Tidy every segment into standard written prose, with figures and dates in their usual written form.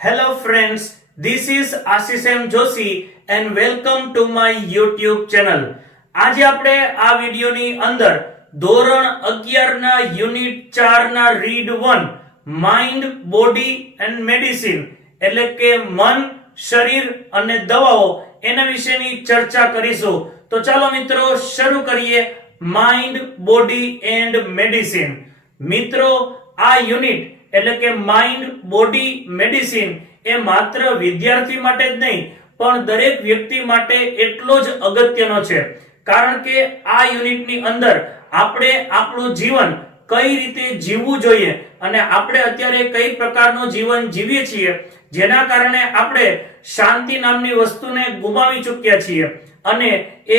Hello friends, this is Ashish M. Joshi and welcome to my YouTube channel. આજે આપણે આ વિડિયોની અંદર ધોરણ 11 ના યુનિટ 4 ના read 1 mind body and medicine એટલે કે મન શરીર અને દવાઓ એના વિશેની ચર્ચા કરીશું. તો ચાલો મિત્રો શરૂ કરીએ માઇન્ડ બોડી એન્ડ મેડિસિન. મિત્રો આ યુનિટ એટલે કે માઇન્ડ બોડી મેડિસિન એ માત્ર વિદ્યાર્થી માટે જ નહીં પણ દરેક વ્યક્તિ માટે એટલો જ અગત્યનો છે, કારણ કે આ યુનિટની અંદર આપણે આપણું જીવન કઈ રીતે જીવવું જોઈએ અને આપણે અત્યારે કઈ પ્રકારનું જીવન જીવીએ છીએ જેના કારણે આપણે શાંતિ નામની વસ્તુને ગુમાવી ચૂક્યા છીએ અને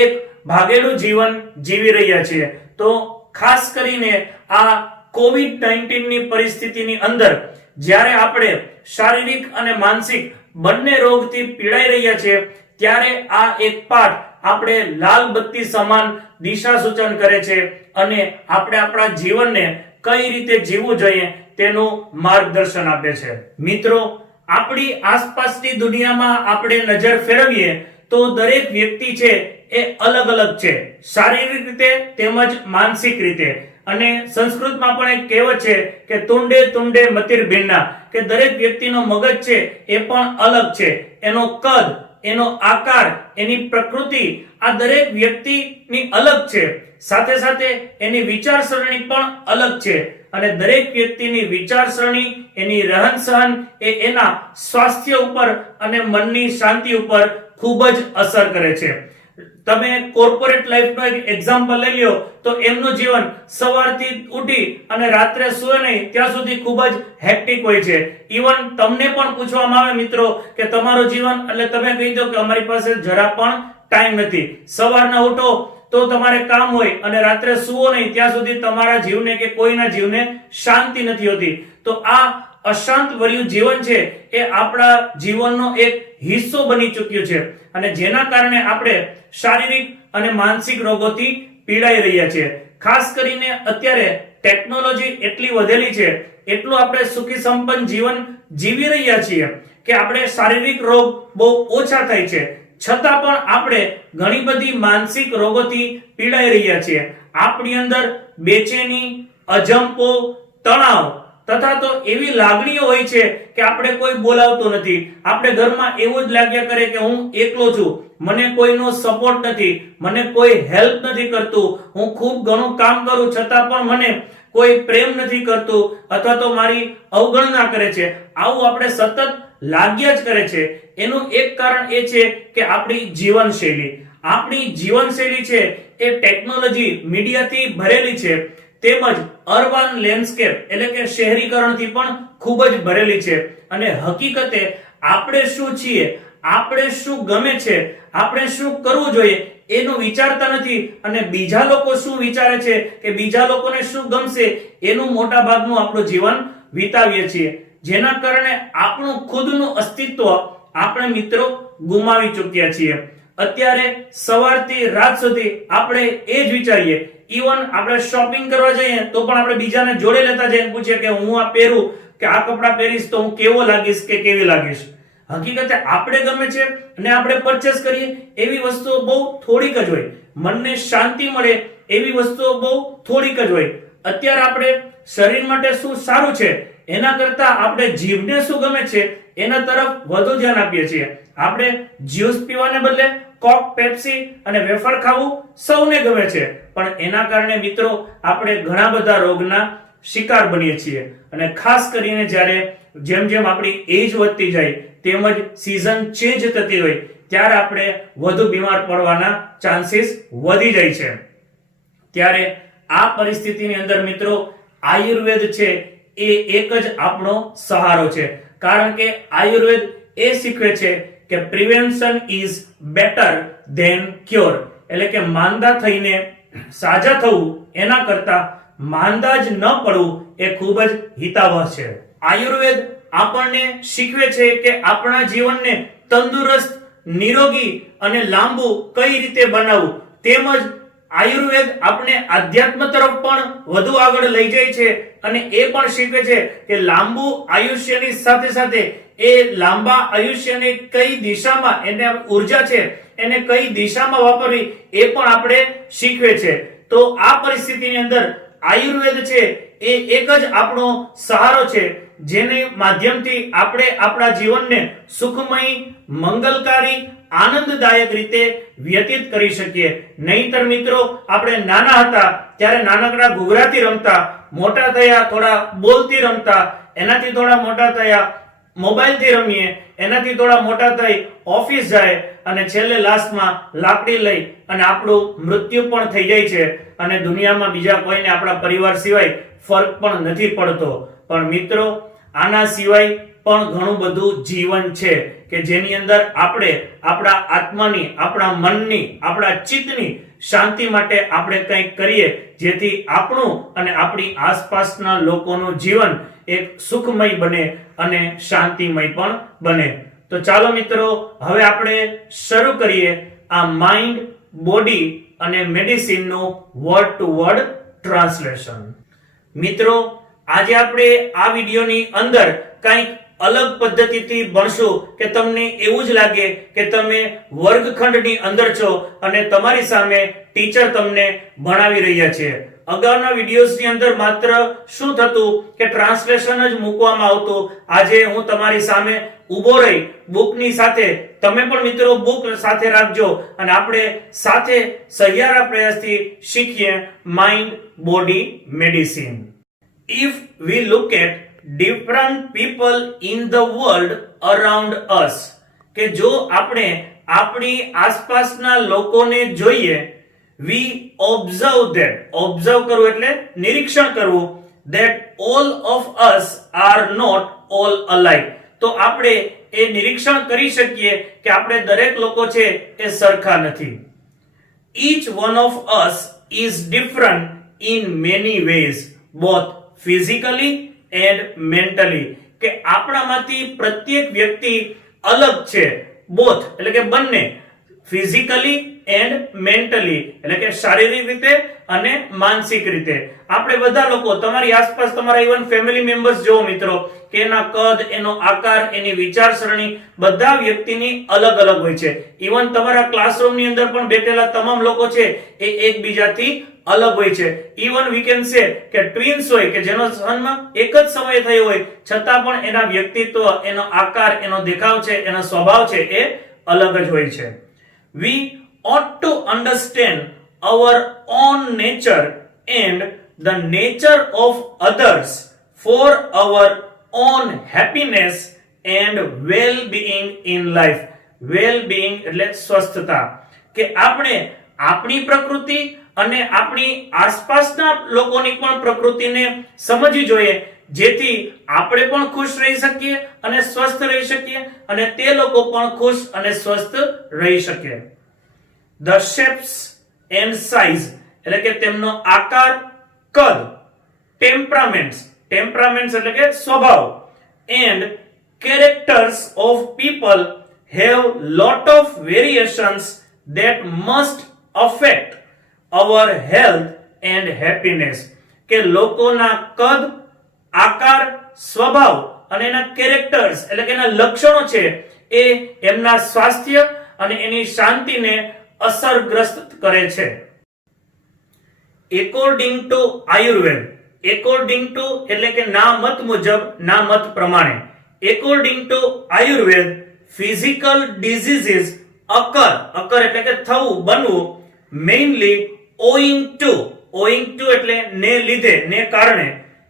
એક ભાગેલું જીવન જીવી રહ્યા છીએ. તો ખાસ કરીને આ કોવિડ-19 ની પરિસ્થિતિની અંદર જ્યારે આપણે શારીરિક અને માનસિક બંને રોગથી પીડાઈ રહ્યા છીએ ત્યારે આ એક પાઠ આપણે લાલ બત્તી સમાન દિશા સૂચન કરે છે અને આપણે આપણા જીવનને કઈ રીતે જીવવું જોઈએ તેનું માર્ગદર્શન આપે છે. મિત્રો, આપણી આસપાસની દુનિયામાં આપણે નજર ફેરવીએ તો દરેક વ્યક્તિ છે એ અલગ અલગ છે, શારીરિક રીતે તેમજ માનસિક રીતે. અને સંસ્કૃતમાં પણ એક કહેવત છે કે તુંડે તુંડે મતિર ભિન્ના, કે દરેક વ્યક્તિનો મગજ છે એ પણ અલગ છે, એનો કદ, એનો આકાર, એની પ્રકૃતિ આ દરેક વ્યક્તિની અલગ છે. સાથે સાથે એની વિચારસરણી પણ અલગ છે અને દરેક વ્યક્તિની વિચારસરણી, એની રહેનસહન એ એના સ્વાસ્થ્ય ઉપર અને મનની શાંતિ ઉપર ખૂબ જ અસર કરે છે. તમે કોર્પોરેટ લાઈફનો એક એક્ઝામ્પલ લઈ લ્યો તો એમનું જીવન સવારથી ઉઠી અને રાત્રે સૂવે નહીં ત્યાં સુધી ખૂબ જ હેક્ટિક હોય છે. ઇવન તમને પણ પૂછવામાં આવે મિત્રો કે તમારું જીવન, એટલે તમે કહી દો કે અમારી પાસે જરા પણ ટાઈમ નથી. સવારના ઉઠો તો તમારે કામ હોય અને રાત્રે સૂવો નહીં ત્યાં સુધી તમારા જીવને કે કોઈના જીવને શાંતિ નથી હોતી. તો આ અશાંત ભર્યું જીવન છે એ આપણા જીવનનો એક હિસ્સો બની ચૂક્યો છે અને જેના કારણે આપણે શારીરિક અને માનસિક રોગોથી પીડાઈ રહ્યા છીએ. ખાસ કરીને અત્યારે ટેકનોલોજી એટલી વધેલી છે, એટલું આપણે સુખી સંપન્ન જીવન જીવી રહ્યા છીએ કે આપણે શારીરિક રોગ બહુ ઓછા થાય છે, છતાં પણ આપણે ઘણી બધી માનસિક રોગોથી પીડાઈ રહ્યા છીએ. આપણી અંદર બેચેની, અજંપો, તણાવ તથા તો એવી લાગણીઓ હોય છે કે આપણે કોઈ બોલાવતું નથી. આપણે ઘરમાં એવું જ લાગ્યા કરે કે હું એકલો છું, મને કોઈનો સપોર્ટ નથી, મને કોઈ હેલ્પ નથી કરતું, હું ખૂબ ઘણું કામ કરું છતાં પણ મને કોઈ પ્રેમ નથી કરતું અથવા તો મારી અવગણના કરે છે. આવું આપણે સતત લાગ્યા જ કરે છે. એનું એક કારણ એ છે કે આપણી જીવનશૈલી. આપણી જીવનશૈલી છે એ ટેકનોલોજી, મીડિયાથી ભરેલી છે તેમજ અર્બન લેન્ડસ્કેપ એટલે કે શહેરીકરણથી પણ ખૂબ જ ભરેલી છે. અને હકીકતે આપણે શું છીએ, આપણે શું ગમે છે, આપણે શું કરવું જોઈએ એનું વિચારતા નથી અને બીજા લોકો શું વિચારે છે કે બીજા લોકોને શું ગમશે એનું મોટા ભાગનું આપણું જીવન વિતાવીએ છીએ, જેના કારણે આપણું ખુદનું અસ્તિત્વ આપણે મિત્રો ગુમાવી ચૂક્યા છીએ. અત્યારે સવારથી રાત સુધી આપણે એ જ વિચારીએ. ઇવન આપણે શોપિંગ કરવા જઈએ તો પણ આપણે બીજાને જોડે લેતા જઈને પૂછીએ કે હું આ પહેરું કે આ કપડાં પહેરીશ તો હું કેવો લાગીશ કે કેવી લાગીશ. હકીકતે આપણે ગમે છે અને આપણે પરચેસ કરીએ એવી વસ્તુઓ બહુ થોડીક જ હોય, મનને શાંતિ મળે એવી વસ્તુઓ બહુ થોડીક જ હોય. અત્યારે આપણે શરીર માટે શું સારું છે એના કરતા આપણે જીભને શું ગમે છે એના તરફ વધુ ધ્યાન આપીએ છીએ. આપણે જ્યુસ પીવાને બદલે કોક, પેપ્સી અને વેફર ખાવું સૌને ગમે છે, પણ એના કારણે મિત્રો આપણે ઘણા બધા રોગના શિકાર બનીએ છીએ. અને ખાસ કરીને જ્યારે જેમ જેમ આપણી એજ વધતી જાય તેમજ સીઝન ચેન્જ થતી હોય ત્યારે આપણે વધુ બીમાર પડવાના ચાન્સીસ વધી જાય છે. ત્યારે આ પરિસ્થિતિની અંદર મિત્રો આયુર્વેદ છે એ એક જ આપણો સહારો છે, કારણ કે આયુર્વેદ એ શીખવે છે કે prevention is better than cure, એટલે કે માંદા થઈને સાજા થવું એના કરતા માંદા જ ન પડવું એ ખૂબ જ હિતાવહ છે. આયુર્વેદ આપણને શીખવે છે કે આપણા જીવનને તંદુરસ્ત, નિરોગી અને લાંબુ કઈ રીતે બનાવવું. તેમજ આયુર્વેદ આપણે આધ્યાત્મ તરફ પણ વધુ આગળ લઈ જાય છે અને એ પણ શીખવે છે કે લાંબુ આયુષ્યની સાથે સાથે એ લાંબા આયુષ્યને કઈ દિશામાં એને ઉર્જા છે એને કઈ દિશામાં વાપરવી એ પણ આપણે શીખવે છે. તો આ પરિસ્થિતિની અંદર આયુર્વેદ છે એ એક જ આપણો સહારો છે, જેને માધ્યમથી આપણે આપણા જીવનને સુખમય, મંગલકારી, આનંદદાયક રીતે વ્યતીત કરી શકીએ. નહીંતર મિત્રો, આપણે નાના હતા ત્યારે નાનકડા ઘૂઘરાથી રમતા, મોટા થયા થોડા બોલથી રમતા, એનાથી થોડા મોટા થયા મોબાઈલથી રમીએ, એનાથી થોડા મોટા થઈ ઓફિસ જાય અને છેલ્લે લાસ્ટમાં લાકડી લઈ અને આપણું મૃત્યુ પણ થઈ જાય છે અને દુનિયામાં બીજા કોઈને આપણા પરિવાર સિવાય ફરક પણ નથી પડતો. પણ મિત્રો, આના સિવાય પણ ઘણું બધું જીવન છે કે જેની અંદર આપણે આપણા આત્માની, આપણા મનની, આપણા ચિત્તની શાંતિ માટે આપણે કંઈક કરીએ, જેથી આપણું અને આપણી આસપાસના લોકોનું જીવન એક સુખમય બને અને શાંતિમય પણ બને. તો ચાલો મિત્રો, હવે આપણે શરૂ કરીએ આ માઇન્ડ, બોડી અને મેડિસિનનું વર્ડ ટુ વર્ડ ટ્રાન્સલેશન. મિત્રો, આજે આપણે આ વિડિયોની અંદર કંઈક અલગ પદ્ધતિથી ભણશું કે તમને એવું જ લાગે કે તમે વર્ગખંડની અંદર છો અને તમારી સામે ટીચર તમને ભણાવી રહ્યા છે. અગાઉના વિડિયોઝની અંદર માત્ર શું થતું કે ટ્રાન્સલેશન જ મૂકવામાં આવતું. આજે હું તમારી સામે ઊભો રહી બુકની સાથે, તમે પણ મિત્રો બુક સાથે રાખજો અને આપણે સાથે સહિયારા પ્રયાસથી શીખીએ mind, body, medicine. If we look at different people in the world around us, કે જો આપણે આપણી આસપાસના લોકોને જોઈએ, we observe that, observe કરવું એટલે નિરીક્ષણ કરવું, that all of us are not all alike. તો આપણે એ નિરીક્ષણ કરી શકીએ કે આપણે દરેક લોકો છે એ સરખા નથી. Each one of us is different in many ways, both physically and mentally. કે આપણામાંથી પ્રત્યેક વ્યક્તિ અલગ છે, both એટલે કે બંને, physically and mentally એટલે કે શારીરિક રીતે અને માનસિક રીતે. આપણે બધા લોકો, તમારી આસપાસ તમારા ઇવન ફેમિલી મેમ્બર્સ જો મિત્રો, કે એના કદ, એનો આકાર, એની વિચારસરણી બધા વ્યક્તિની અલગ અલગ હોય છે. ઇવન તમારા ક્લાસરૂમની અંદર પણ બેઠેલા તમામ લોકો છે એ એકબીજાથી અલગ હોય છે. ઇવન વી કેન સે કે ટ્વિન્સ હોય કે જેનો જન્મ એક જ સમયે થયો હોય, છતાં પણ એના વ્યક્તિત્વ, એનો આકાર, એનો દેખાવ છે, એનો સ્વભાવ છે એ અલગ જ હોય છે. We ought to understand our own nature and the nature of others for our own happiness and well-being in life. Well-being એટલે સ્વસ્થતા. કે આપણે આપણી પ્રકૃતિ અને આપણી આસપાસના લોકોની પણ પ્રકૃતિને સમજવી જોઈએ, જેથી આપણે પણ ખુશ રહી શકીએ અને સ્વસ્થ રહી શકીએ અને તે લોકો પણ ખુશ અને સ્વસ્થ રહી શકે. The shapes and size એટલે કે તેમનો આકાર, કદ, temperaments એટલે કે સ્વભાવ, and characters of people have lot of variations that must affect our health and happiness. કે લોકોના કદ, આકાર, સ્વભાવ અને એના કેરેક્ટર્સ એટલે કે એના લક્ષણો છે એ એમના સ્વાસ્થ્ય અને એની શાંતિને અસરગ્રસ્ત કરે છે. According to Ayurveda, according to એટલે કે ના મત મુજબ, ના મત પ્રમાણે, according to Ayurveda, physical diseases occur એટલે કે થવું, બનવું, mainly owing to એટલે ને લીધે, ને કારણે,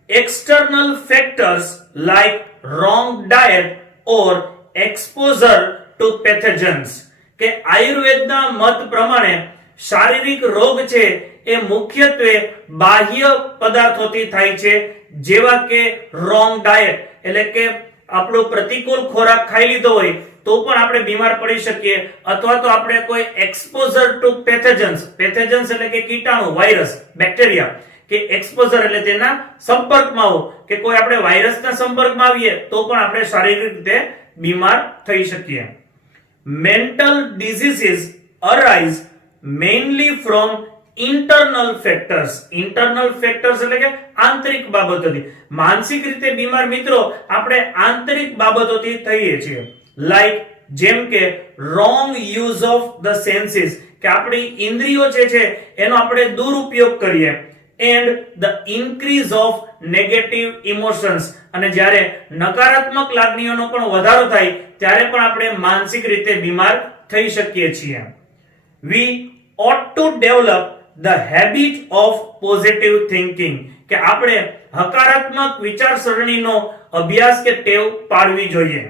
external factors like wrong diet or exposure to pathogens. કે આયુર્વેદના મત પ્રમાણે શારીરિક રોગ છે એ મુખ્યત્વે બાહ્ય પદાર્થોથી થાય છે, જેવા કે રોંગ ડાયટ એટલે કે આપણો પ્રતિકૂળ ખોરાક ખાઈ લીધો હોય તો પણ આપણે બીમાર પડી શકીએ, અથવા તો આપણે કોઈ એક્સપોઝર ટુ પેથોજન્સ એટલે કે કીટાણુ, વાયરસ, બેક્ટેરિયા, કે એક્સપોઝર એટલે તેના સંપર્કમાં આવો, કે કોઈ આપણે વાયરસના સંપર્કમાં આવીએ તો પણ આપણે શારીરિક રીતે બીમાર થઈ શકીએ. Mental diseases arise mainly from internal factors એટલે કે આંતરિક બાબતોથી. માનસિક રીતે બીમાર મિત્રો આપણે આંતરિક બાબતોથી થઈએ છીએ. લાઈક જેમ કે wrong use of the senses, કે આપણી ઇન્દ્રિયો જે છે એનો આપણે દુરુપયોગ કરીએ. And the increase of negative emotions, અને જ્યારે નકારાત્મક લાગણીઓનો પણ વધારો થાય ત્યારે પણ આપણે માનસિક રીતે બીમાર થઈ શકીએ છીએ. We ought to develop the habit of positive thinking, કે આપણે હકારાત્મક વિચારસરણીનો અભ્યાસ કે ટેવ પાડવી જોઈએ.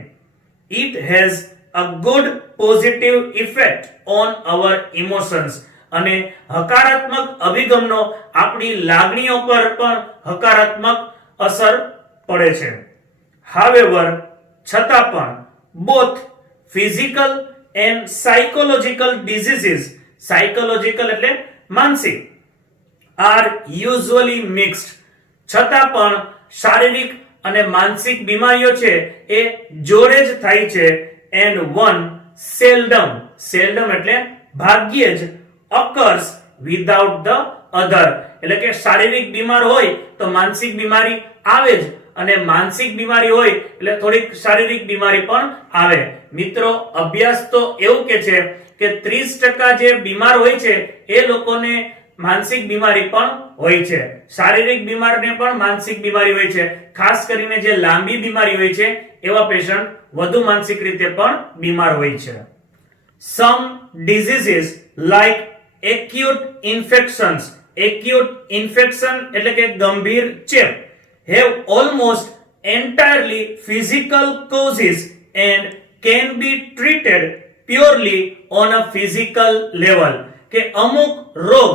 It has a good positive effect on our emotions, અને હકારાત્મક અભિગમનો આપણી લાગણીઓ પર પણ હકારાત્મક અસર પડે છે. However, છતાં પણ both physical and psychological diseases, psychological એટલે માનસિક, are usually mixed, છતાં પણ શારીરિક અને માનસિક બીમારીઓ છે એ જોડે જ થાય છે. and one seldom એટલે ભાગ્યે જ occurs without the other, એટલે કે શારીરિક બીમાર હોય તો માનસિક બીમારી આવે જ, અને માનસિક બીમારી હોય એટલે થોડીક શારીરિક બીમારી પણ આવે. મિત્રો અભ્યાસ તો એવું કે છે કે 30% જે બીમાર હોય છે એ લોકોને માનસિક બીમારી પણ હોય છે. શારીરિક બીમારને પણ માનસિક બીમારી હોય છે. ખાસ કરીને જે લાંબી બીમારી હોય છે એવા પેશન્ટ વધુ માનસિક રીતે પણ બીમાર હોય છે. Some diseases like acute infections, એટલે કે ગંભીર ચેપ, have almost entirely physical causes and can be treated purely on a physical level, કે અમુક રોગ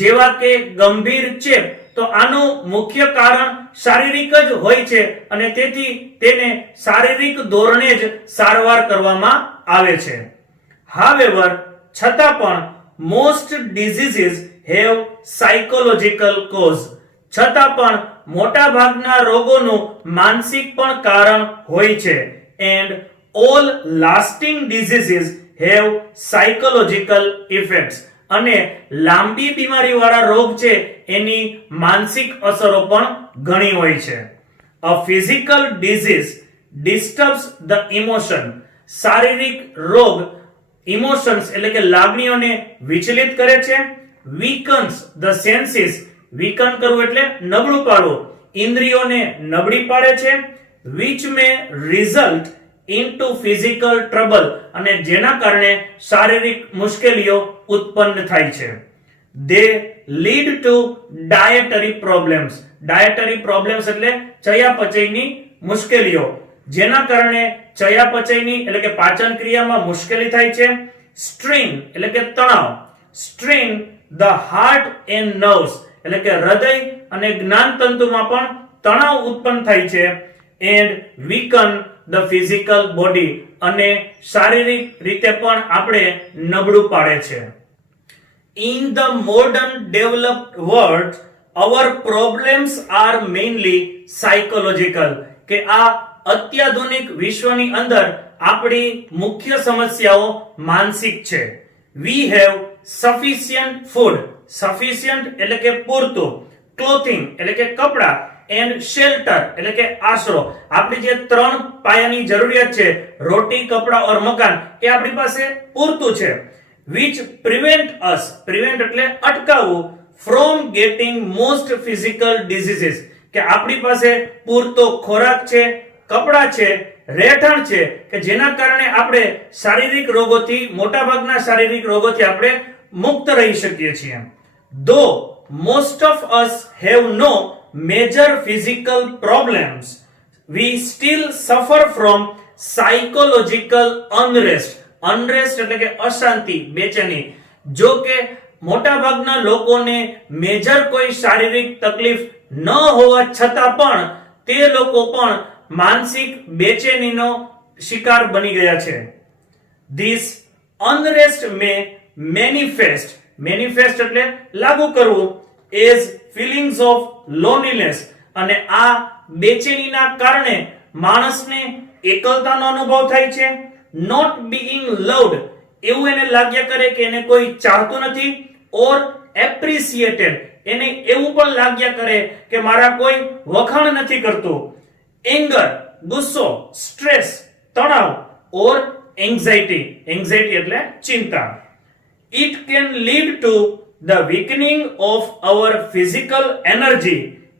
જેવા કે ગંભીર ચેપ તો આનું મુખ્ય કારણ શારીરિક જ હોય છે, અને તેથી તેને શારીરિક ધોરણે જ સારવાર કરવામાં આવે છે. However, છતાં પણ most diseases have psychological cause, છતાં પણ મોટા ભાગના રોગોનું માનસિક પણ કારણ હોય છે. and all lasting diseases have psychological effects, અને લાંબી બીમારી વાળા રોગ છે એની માનસિક અસરો પણ ઘણી હોય છે. A physical disease disturbs the emotion, શારીરિક રોગ ઇમોશન્સ એટલે કે લાગણીઓને વિચલિત કરે છે. weakens the senses, weaken કરવું એટલે નબળું પાડવું, ઇન્દ્રિયોને નબળી પાડે છે. which may result into physical trouble, અને જેના કારણે શારીરિક મુશ્કેલીઓ ઉત્પન્ન થાય છે. they lead to dietary problems, એટલે ચયાપચયની મુશ્કેલીઓ, જેના કારણે ચયાપચયની એટલે કે પાચન ક્રિયામાં મુશ્કેલી થાય છે. strain એટલે કે તણાવ, strain the heart and nerves, એટલે કે હૃદય અને જ્ઞાનતંતુમાં પણ તણાવ ઉત્પન્ન થાય છે. and weaken the physical body, અને શારીરિક રીતે પણ આપણે નબળું પાડે છે. in the modern developed world our problems are mainly psychological, કે આ અત્યાધુનિક વિશ્વની અંદર આપણી મુખ્ય સમસ્યાઓ માનસિક છે. we have sufficient food, એટલે કે પૂરતું, clothing એટલે કે કપડા, and shelter એટલે કે આશરો. આપણી જે 3 પાયાની જરૂરિયાત છે રોટી, કપડા ઓર મકાન, એ આપણી પાસે પૂરતું છે. which prevent એટલે અટકાવવું, from getting most physical diseases, કે આપણી પાસે પૂરતો ખોરાક છે, કપડા છે, રહેઠાણ છે, કે જેના કારણે આપણે શારીરિક રોગોથી, મોટાભાગના શારીરિક રોગોથી આપણે મુક્ત રહી શકીએ છીએ. though most of us have no major physical problems, we still suffer from psychological unrest, એટલે કે અશાંતિ, બેચેની. જો કે મોટા ભાગના લોકોને મેજર કોઈ શારીરિક તકલીફ ન હોવા છતાં પણ તે લોકો પણ માનસિક બેચેનીનો શિકાર બની ગયા છે. this unrest may manifest એટલે લાગુ કરવું, as feelings of loneliness, અને આ બેચેનીના કારણે માણસને એકલતાનો અનુભવ થાય છે. not being loved, એવું એને લાગ્યા કરે કે એને કોઈ ચાહતું નથી. or appreciated. એને એવું પણ લાગ્યા કરે કે મારા કોઈ વખાણ નથી કરતું. એંગર, ગુસ્સો, સ્ટ્રેસ, તણાવ or anxiety. Anxiety એટલે ચિંતા. It can lead to the weakening of our physical energy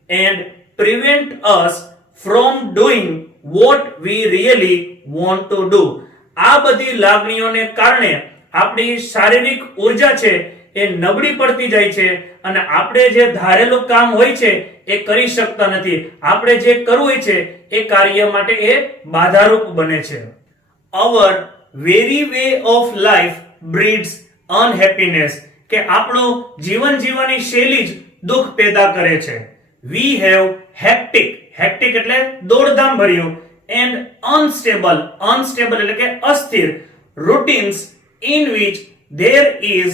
and prevent us from doing what we really want to do. આ બધી લાગણીઓને કારણે આપણી શારીરિક ઉર્જા છે એ નબળી પડતી જાય છે અને આપણે જે ધારેલું કામ હોય છે એ કરી શકતા નથી. આપણે જે કરવું હોય છે એ કાર્ય માટે એ બાધારૂપ બને છે. Our very way of life breeds unhappiness. કે આપણું જીવન જીવવાની શૈલી જ દુઃખ પેદા કરે છે. We have hectic. Hectic એટલે દોડધામ ભર્યું and unstable એટલે કે અસ્થિર routines in which there is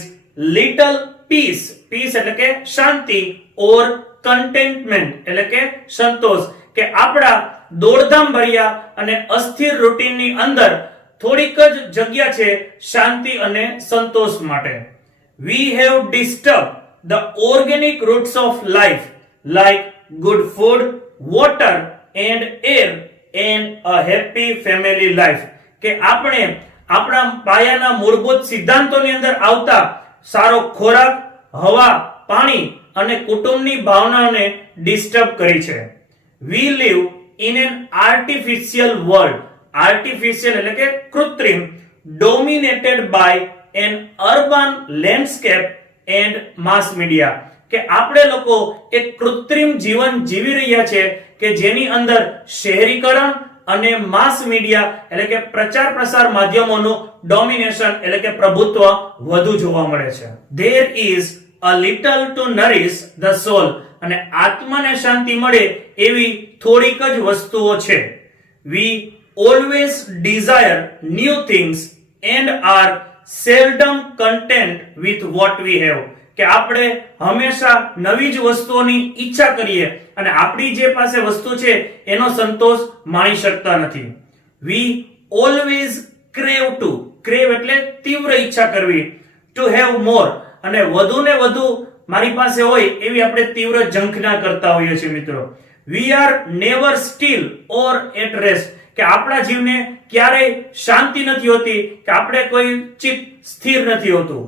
little peace એટલે કે શાંતિ or contentment એટલે કે સંતોષ. કે આપણા દોડધામ ભર્યા અને અસ્થિર રૂટીનની અંદર થોડીક જ જગ્યા છે શાંતિ અને સંતોષ માટે. We have disturbed the organic roots of life like good food, water and air and a happy family life. કે આપણે આપણા પાયાના મૂળભૂત સિદ્ધાંતોની અંદર આવતા સારો ખોરાક, હવા, પાણી અને કુટુંબની ભાવનાને ડિસ્ટર્બ કરી છે. We live in an artificial world. Artificial એટલે કે કૃત્રિમ, dominated by an urban landscape and mass media. કે આપણે લોકો એક કૃત્રિમ જીવન જીવી રહ્યા છે કે જેની અંદર શહેરીકરણ અને માસ મીડિયા એટલે કે પ્રચાર પ્રસાર માધ્યમોનું ડોમિનેશન એટલે કે પ્રભુત્વ વધુ જોવા મળે છે. There is a little to nourish the soul. અને આત્માને શાંતિ મળે એવી થોડીક જ વસ્તુઓ છે. We always desire new things and are seldom content with what we have. કે આપણે હંમેશા નવી જ વસ્તુઓની ઈચ્છા કરીએ અને આપણી જે પાસે વસ્તુ છે એનો સંતોષ માણી શકતા નથી. We always crave એટલે તીવ્ર ઈચ્છા કરવી, to have more અને વધુ ને વધુ મારી પાસે હોય એવી આપણે તીવ્ર ઝંખના કરતા હોઈએ છીએ મિત્રો. We are never still or at rest. કે આપણા જીવને ક્યારેય શાંતિ નથી હોતી કે આપણે કોઈ ચિત્ત સ્થિર નથી હોતું.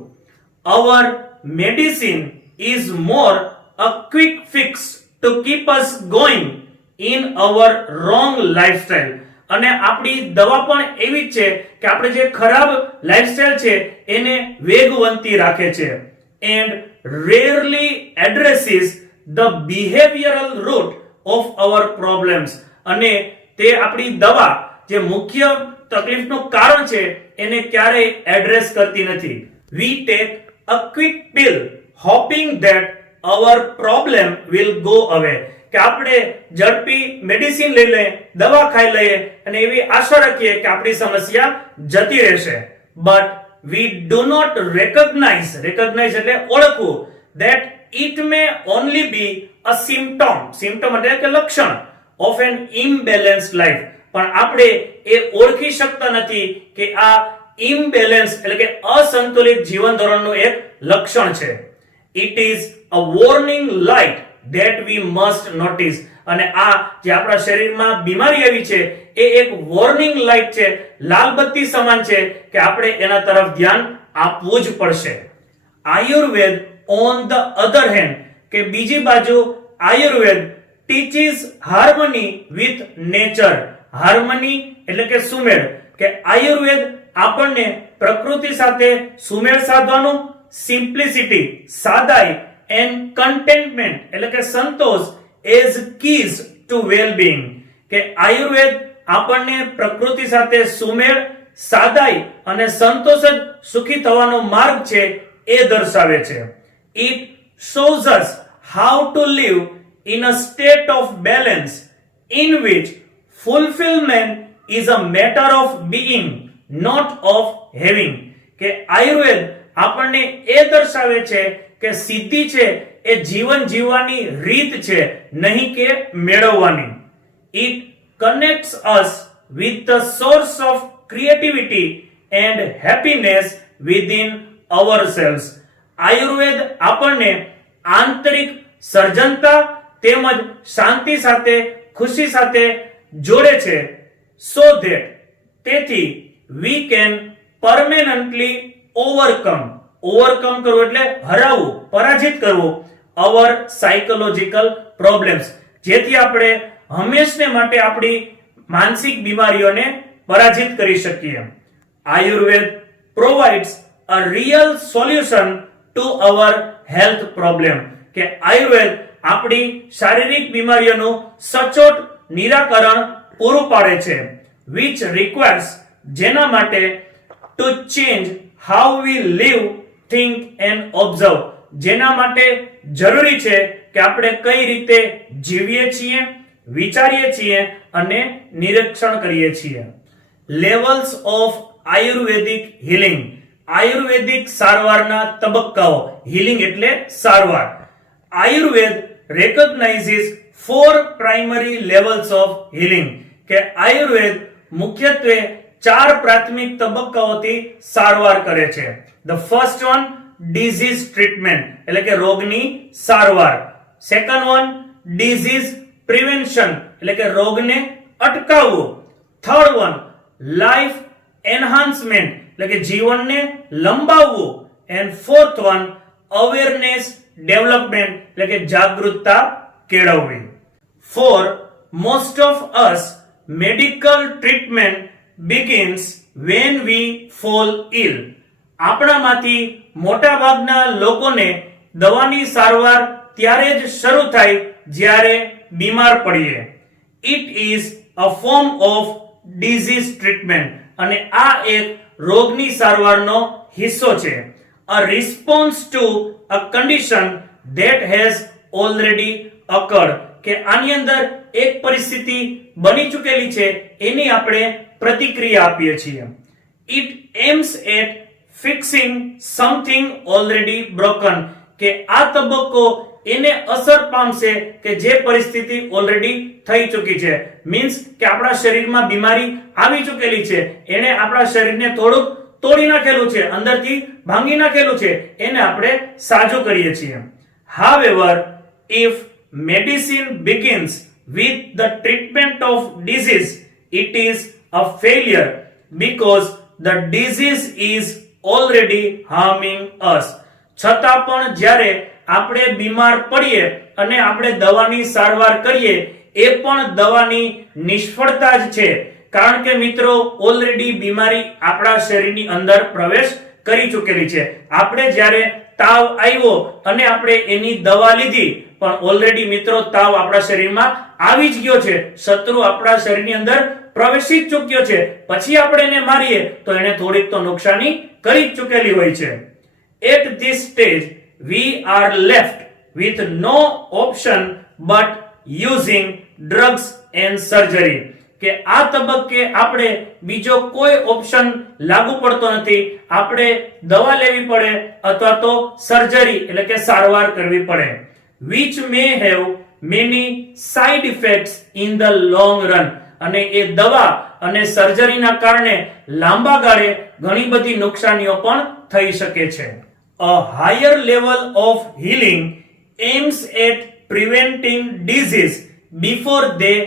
Our medicine is more a quick fix to keep us going in our wrong lifestyle. અને આપણી દવા પણ એવી જ છે કે આપણે જે ખરાબ લાઈફસ્ટાઈલ છે એને વેગવંતી રાખે છે. And rarely addresses the behavioral root of our problems. અને તે આપણી દવા જે મુખ્ય તકલીફનું કારણ છે એને ક્યારેય એડ્રેસ કરતી નથી. We take a quick pill hoping that our problem will go away. કે આપણે ઝડપી મેડિસિન લઈ લઈએ, દવા ખાઈ લઈએ અને એવી આશા રાખીએ કે આપણી સમસ્યા જતી રહેશે. But we do not recognize એટલે ઓળખવું that it may only be a symptom એટલે કે લક્ષણ of an imbalanced life. પણ આપણે એ ઓળખી શકતા નથી કે આ imbalance એટલે કે અસંતુલિત જીવન ધોરણનું એક લક્ષણ છે. It is a warning light that we must notice. અને આ જે આપણા શરીરમાં બીમારી આવી છે એ એક વોર્નિંગ લાઇટ છે, લાલ બત્તી સમાન છે કે આપણે એના તરફ ધ્યાન આપવું જ પડશે. Ayurveda on the other hand કે બીજી બાજુ Ayurveda teaches harmony with nature. Harmony એટલે કે સુમેળ. કે આયુર્વેદ આપણને પ્રકૃતિ સાથે સુમેળ સાધવાનું, સિમ્પ્લિસિટી સાદાઈ and contentment એટલે કે સંતોષ as keys to well-being. કે આયુર્વેદ આપણને પ્રકૃતિ સાથે સુમેળ, સાદાઈ અને સંતોષ જ સુખી થવાનો માર્ગ છે એ દર્શાવે છે. It shows us how to live in a state of balance in which fulfillment is a matter of being, not of having. કે આયુર્વેદ આપણને એ દર્શાવે છે કે સિદ્ધિ છે એ જીવન જીવવાની રીત છે, નહીં કે મેળવવાની. It connects us with the source of creativity and happiness within ourselves. Ayurveda આપણને આંતરિક સર્જનતા તેમજ શાંતિ સાથે ખુશી સાથે જોડે છે, સો ધેટ તેથી વી કેન પરમેનન્ટલી ઓવરકમ કરવું એટલે હરાવવું, પરાજિત કરવું અવર સાયકોલોજીકલ પ્રોબ્લેમ્સ, જેથી આપણે હંમેશને માટે આપણી માનસિક બીમારીઓને પરાજિત કરી શકીએ. Ayurveda provides a real solution to our health problem, કે આયુર્વેદ આપણી શારીરિક બીમારીઓનું સચોટ નિરાકરણ પૂરું પાડે છે, which requires જેના માટે to change how we live, think and observe, જેના માટે જરૂરી છે કે આપણે કઈ રીતે જીવીએ છીએ, વિચારીએ છીએ અને નિરીક્ષણ કરીએ છીએ. લેવલ્સ ઓફ આયુર્વેદિક હીલિંગ, આયુર્વેદિક સારવારના તબક્કાઓ. હીલિંગ એટલે સારવાર. Ayurveda recognizes 4 primary levels of healing, કે આયુર્વેદ મુખ્યત્વે 4 પ્રાથમિક તબક્કાઓથી સારવાર કરે છે. The first one, disease treatment, એટલે કે રોગની સારવાર. Second one, disease prevention, એટલે કે રોગને અટકાવવું. Third one, life enhancement, એટલે કે જીવનને લંબાવવું. And fourth one, awareness development, એટલે કે જાગૃતતા કેળવવી. For most of us, medical treatment begins when we fall ill. આપણામાંથી મોટા ભાગના લોકોને દવાની સારવાર ત્યારે જ શરૂ થાય જ્યારે બીમાર પડીએ. It is a form of disease treatment, અને આ એક રોગની સારવારનો હિસ્સો છે. A response to a condition that has already occurred, કે આની અંદર એક પરિસ્થિતિ બની ચૂકેલી છે એની આપણે પ્રતિક્રિયા આપીએ છીએ. It aims at fixing something already broken, કે આ તબક્કો એને અસર પામશે કે જે પરિસ્થિતિ ઓલરેડી થઈ ચૂકી છે. મીન્સ કે આપણા શરીરમાં બીમારી આવી ચૂકેલી છે, એને આપણા શરીરને થોડુંક તોડી નાખેલું છે, અંદરથી ભાંગી નાખેલું છે, એને આપણે સાજું કરીએ છીએ. However, if medicine begins with the treatment of disease, it is a failure because the disease is already harming us. છતાં પણ જ્યારે આપણે બીમાર પડીએ અને આપણે દવાની સારવાર કરીએ, એ પણ દવાની નિષ્ફળતા જ છે, કારણ કે મિત્રો ઓલરેડી બીમારી આપણા શરીરની અંદર પ્રવેશ કરી ચૂકેલી છે. આપણે જ્યારે તાવ આવ્યો અને આપણે એની દવા લીધી, પણ ઓલરેડી મિત્રો તાવ આપણા શરીરમાં આવી જ ગયો છે, શત્રુ આપણા શરીરની અંદર પ્રવેશી જ ચૂક્યો છે, પછી આપણે એને મારીએ તો એને થોડીક તો નુકસાની કરી જ ચૂકેલી હોય છે. At this stage we are left with no option but using drugs and surgery, કે આ તબક્કે આપણે બીજો કોઈ ઓપ્શન લાગુ પડતો નથી, આપણે દવા લેવી પડે અથવા તો સર્જરી એટલે કે સારવાર કરવી પડે. which may have many side effects in the long run, અને એ દવા અને સર્જરીના કારણે લાંબા ગાળે ઘણી બધી નુકસાનીઓ પણ થઈ શકે છે. A higher level of healing aims at preventing disease before they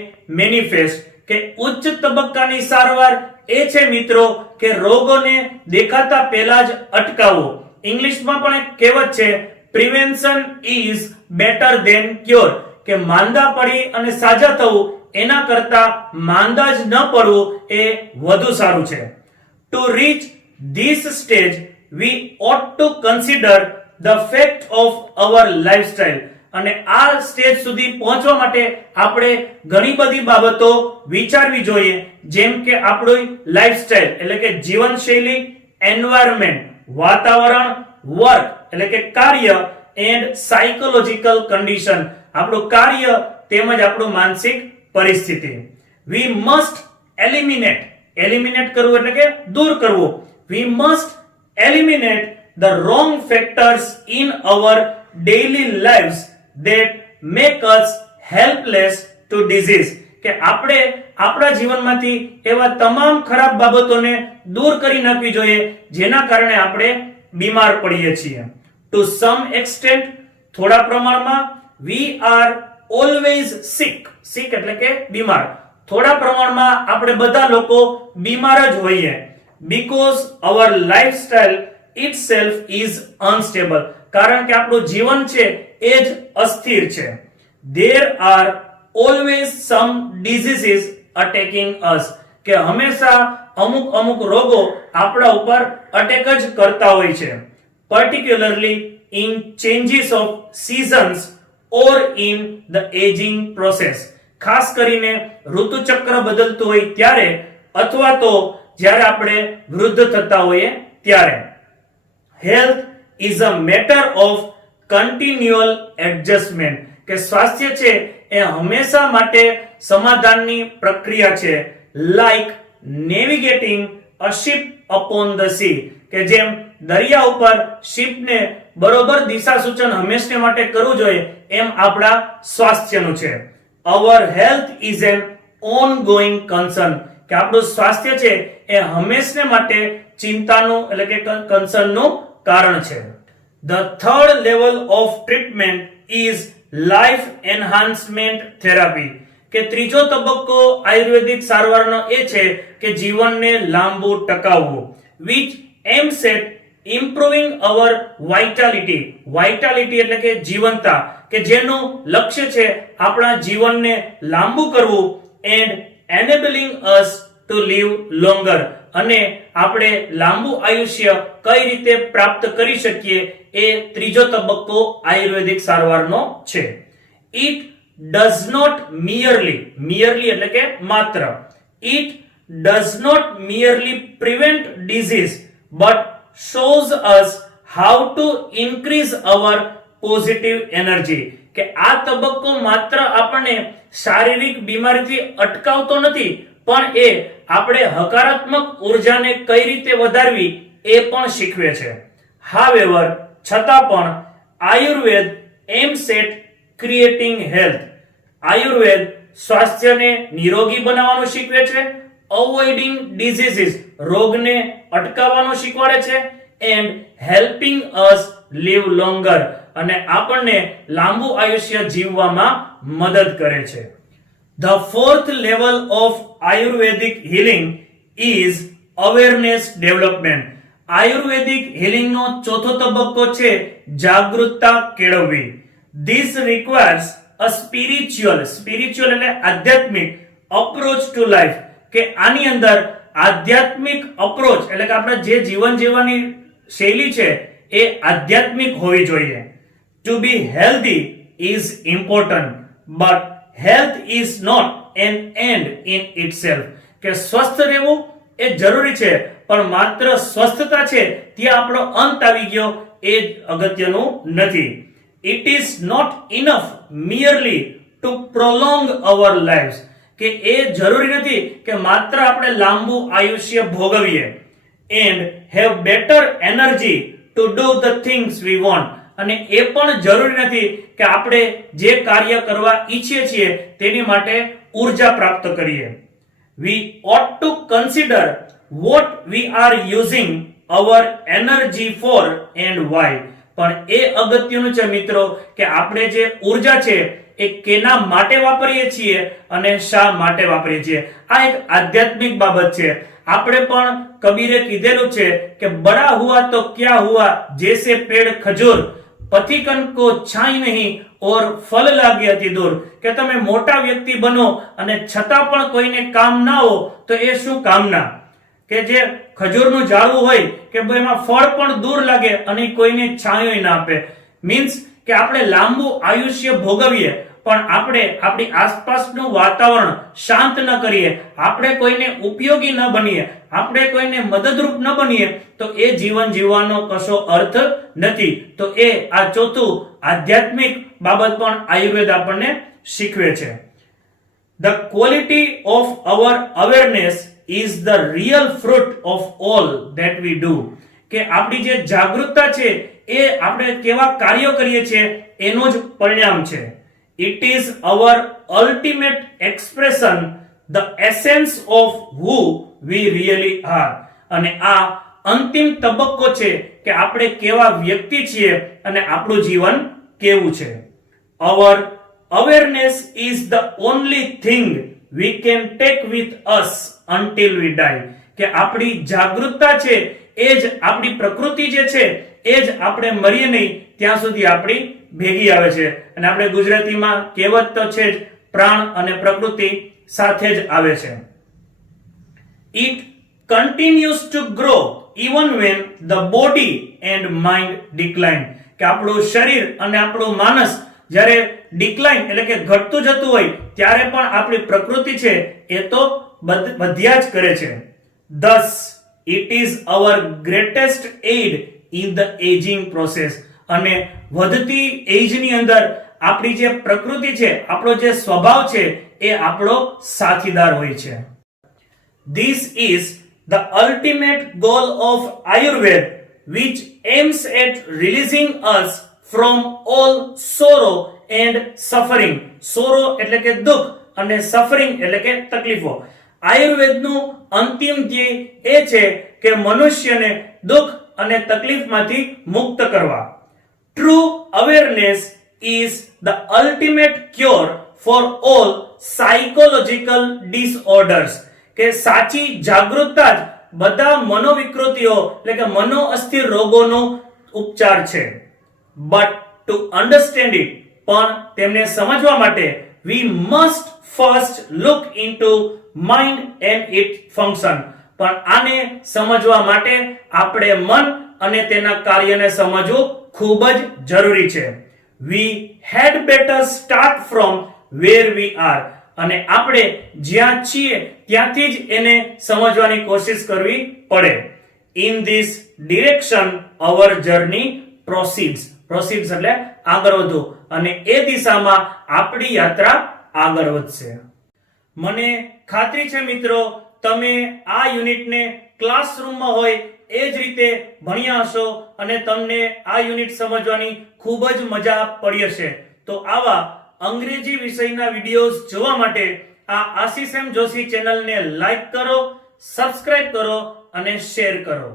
manifest, કે ઉચ્ચ તબક્કાની સારવાર એ છે મિત્રો કે રોગોને દેખાતા પહેલા જ અટકાવવો. ઇંગ્લિશમાં પણ એક કહેવત છે, prevention is better than cure, કે માંદા પડી અને સાજા થવું એના કરતા માંદા જ ન પડવું એ વધુ સારું છે. To reach this stage we ought to consider the fact of our lifestyle, અને આ સ્ટેજ સુધી પહોંચવા માટે આપણે ઘણી બધી બાબતો વિચારવી જોઈએ, જેમ કે આપણું લાઈફસ્ટાઈલ એટલે કે જીવનશૈલી, એન્વાયરમેન્ટ વાતાવરણ, વર્ક એટલે કે કાર્ય, એન્ડ સાયકોલોજીકલ કન્ડિશન આપણું કાર્ય તેમજ આપણું માનસિક પરિસ્થિતિ. વી મસ્ટ એલિમિનેટ કરવું એટલે કે દૂર કરવું. We must eliminate the wrong factors in our daily lives that make us helpless to disease, કે આપણે આપણા જીવનમાંથી એવા તમામ ખરાબ બાબતોને દૂર કરી નાખવી જોઈએ જેના કારણે આપણે બીમાર પડીએ છીએ. ટુ સમ એક્સટેન્ટ, થોડા પ્રમાણમાં. વી આર ઓલવેઝ સિક એટલે કે બીમાર. થોડા પ્રમાણમાં આપણે બધા લોકો બીમાર જ હોઈએ. Because our lifestyle itself is unstable, કારણ કે આપણું જીવન છે એ જ અસ્થિર છે. There are always some diseases attacking us, કે હંમેશા અમુક રોગો આપણા ઉપર અટેક જ કરતા હોય છે. Particularly in changes of seasons or in the aging process, ખાસ કરીને ઋતુચક્ર બદલતું હોય ત્યારે અથવા તો જ્યારે આપણે વૃદ્ધ થતા હોઈએ ત્યારે. Health is a matter of continual adjustment, કે સ્વાસ્થ્ય છે એ હંમેશા માટે સમાધાનની પ્રક્રિયા છે. Like navigating a ship upon the sea, કે જેમ દરિયા ઉપર શિપને બરોબર દિશા સૂચન હંમેશા માટે કરવું જોઈએ એમ આપણા સ્વાસ્થ્યનું છે. Our health is an ongoing concern, કે આપણું સ્વાસ્થ્ય છે એ હંમેશા માટે ચિંતાનું એટલે કે કન્સર્નનું કારણ છે. The third level of treatment is life enhancement therapy, કે ત્રીજો તબક્કો આયુર્વેદિક સારવારનો એ છે કે જીવનને લાંબુ ટકાવવું. which aims at improving our vitality એટલે કે જીવનતા, કે જેનું લક્ષ્ય છે આપણા જીવનને લાંબુ કરવું. and enabling us to live longer, અને આપણે લાંબુ આયુષ્ય કઈ રીતે પ્રાપ્ત કરી શકીએ એ ત્રીજો તબક્કો આયુર્વેદિક સારવારનો છે. It does not merely એટલે કે માત્ર, it does not merely prevent disease but shows us how to increase our positive energy, કે આ તબક્કો માત્ર આપણને શારીરિક બીમારીથી અટકાવતો નથી પણ એ આપણે હકારાત્મક ઉર્જાને કઈ રીતે વધારવી એ પણ શીખવે છે. However, છતાં પણ Ayurveda aims at creating health, Ayurveda સ્વાસ્થ્યને નિરોગી બનાવવાનું શીખવે છે. Avoiding diseases, રોગને અટકાવવાનું શીખવાડે છે. and helping us live longer, અને આપણને લાંબુ આયુષ્ય જીવવામાં મદદ કરે છે. The fourth level of Ayurvedic healing is awareness development. આયુર્વેદિક હિલિંગનો ચોથો તબક્કો છે જાગૃતતા કેળવવી. This requires a spiritual એટલે આધ્યાત્મિક approach to life, કે આની અંદર આધ્યાત્મિક અપ્રોચ એટલે કે આપણે જે જીવન જીવવાની શૈલી છે એ આધ્યાત્મિક હોવી જોઈએ. To be healthy is important, but health is not an end in itself, કે સ્વસ્થ રહેવું એ જરૂરી છે પણ માત્ર સ્વસ્થતા છે ત્યાં આપણો અંત આવી ગયો એ અગત્યનું નથી. It is not enough merely to prolong our lives, કે એ જરૂરી નથી કે માત્ર આપણે લાંબુ આયુષ્ય ભોગવીએ. And have better energy to do the things we want, અને એ પણ જરૂરી નથી કે આપણે જે કાર્ય કરવા ઈચ્છીએ છીએ તેની માટે ઉર્જા પ્રાપ્ત કરીએ. We ought to consider what we are using our energy for and why. પણ એ અગત્યનું છે મિત્રો કે આપણે જે ઉર્જા છે એ કેના માટે વાપરીએ છીએ અને શા માટે વાપરીએ છીએ. આ એક આધ્યાત્મિક બાબત છે. આપણે પણ કબીરે કીધેલું છે કે બડા હુઆ તો ક્યા હુઆ, જૈસે પેડ ખજૂર, પથિકન કો છાઈ નહીં ઓર ફલ લાગે અતિ દૂર, કે તમે મોટા વ્યક્તિ બનો અને છતાં પણ કોઈને કામ ના હો તો એ શું કામના. કે જે ખજૂરનું ઝાડવું હોય કે એમાં ફળ પણ દૂર લાગે અને કોઈને છાંયો ના આપે. મીન્સ કે આપણે લાંબુ આયુષ્ય ભોગવીએ પણ આપણે આપણી આસપાસનું વાતાવરણ શાંત ન કરીએ, આપણે કોઈને ઉપયોગી ન બનીએ, આપણે કોઈને મદદરૂપ ન બનીએ તો એ જીવન જીવવાનો કશો અર્થ નથી. તો એ આ ચોથું આધ્યાત્મિક બાબત પણ આયુર્વેદ આપણને શીખવે છે. The quality of our awareness is the real fruit of all that we do, કે આપણી જે જાગૃતતા છે એ આપણે કેવા કાર્યો કરીએ છીએ એનું જ પરિણામ છે. It is our ultimate expression, the essence of who we really are. અને આ અંતિમ તબક્કો છે કે આપણે કેવા વ્યક્તિ છીએ અને આપણું જીવન કેવું છે. Our awareness is the only thing we can take with us until we die. કે આપણી જાગૃતતા છે એ જ આપણી પ્રકૃતિ જે છે એ જ આપણે મરીએ નહીં ત્યાં સુધી આપણી ભેગી આવે છે. અને આપણે ગુજરાતીમાં કહેવત તો છે જ, પ્રાણ અને પ્રકૃતિ સાથે જ આવે છે. It continues to grow even when the body and mind decline. કે આપણું શરીર અને આપણું માનસ જ્યારે ડિક્લાઇન એટલે કે ઘટતું જતું હોય ત્યારે પણ આપણી પ્રકૃતિ છે એ તો વધ્યા જ કરે છે. Thus it is our greatest aid in the aging process. અને વધતી એજની અંદર આપણી જે પ્રકૃતિ છે, આપણો જે સ્વભાવ છે એ આપણો સાથીદાર હોય છે. This is the ultimate goal of Ayurveda, which aims at releasing us from all sorrow and suffering. Sorrow એટલે કે દુઃખ અને suffering એટલે કે તકલીફો. આયુર્વેદનું અંતિમ ધ્યેય એ છે કે મનુષ્યને દુઃખ અને તકલીફમાંથી મુક્ત કરવા. True awareness is the ultimate cure for all psychological disorders. કે સાચી જાગૃતતા જ બધા મનોવિકૃતિઓ એટલે કે મનો અસ્થિર રોગોનો ઉપચાર છે. But to understand it, પણ તેમને સમજવા માટે we must first look into mind and its function. પણ આને સમજવા માટે આપણે મન અને તેના કાર્યને સમજવું ખૂબ જ જરૂરી છે. We had better start from where we are. અને આપણે જ્યાં છીએ ત્યાંથી જ એને સમજવાની કોશિશ કરવી પડે. In this direction our journey proceeds. Proceeds એટલે આગળ વધવું, અને એ દિશામાં આપણી યાત્રા આગળ વધશે. મને ખાતરી છે મિત્રો તમે આ યુનિટને ક્લાસરૂમમાં હોય એ જ રીતે ભણ્યા હશો અને તમને આ યુનિટ સમજવાની ખૂબ જ મજા પડી હશે. તો આવા અંગ્રેજી વિષયના વિડિયોઝ જોવા માટે આ આશિષ એમ જોશી ચેનલને લાઈક કરો, સબસ્ક્રાઇબ કરો અને શેર કરો.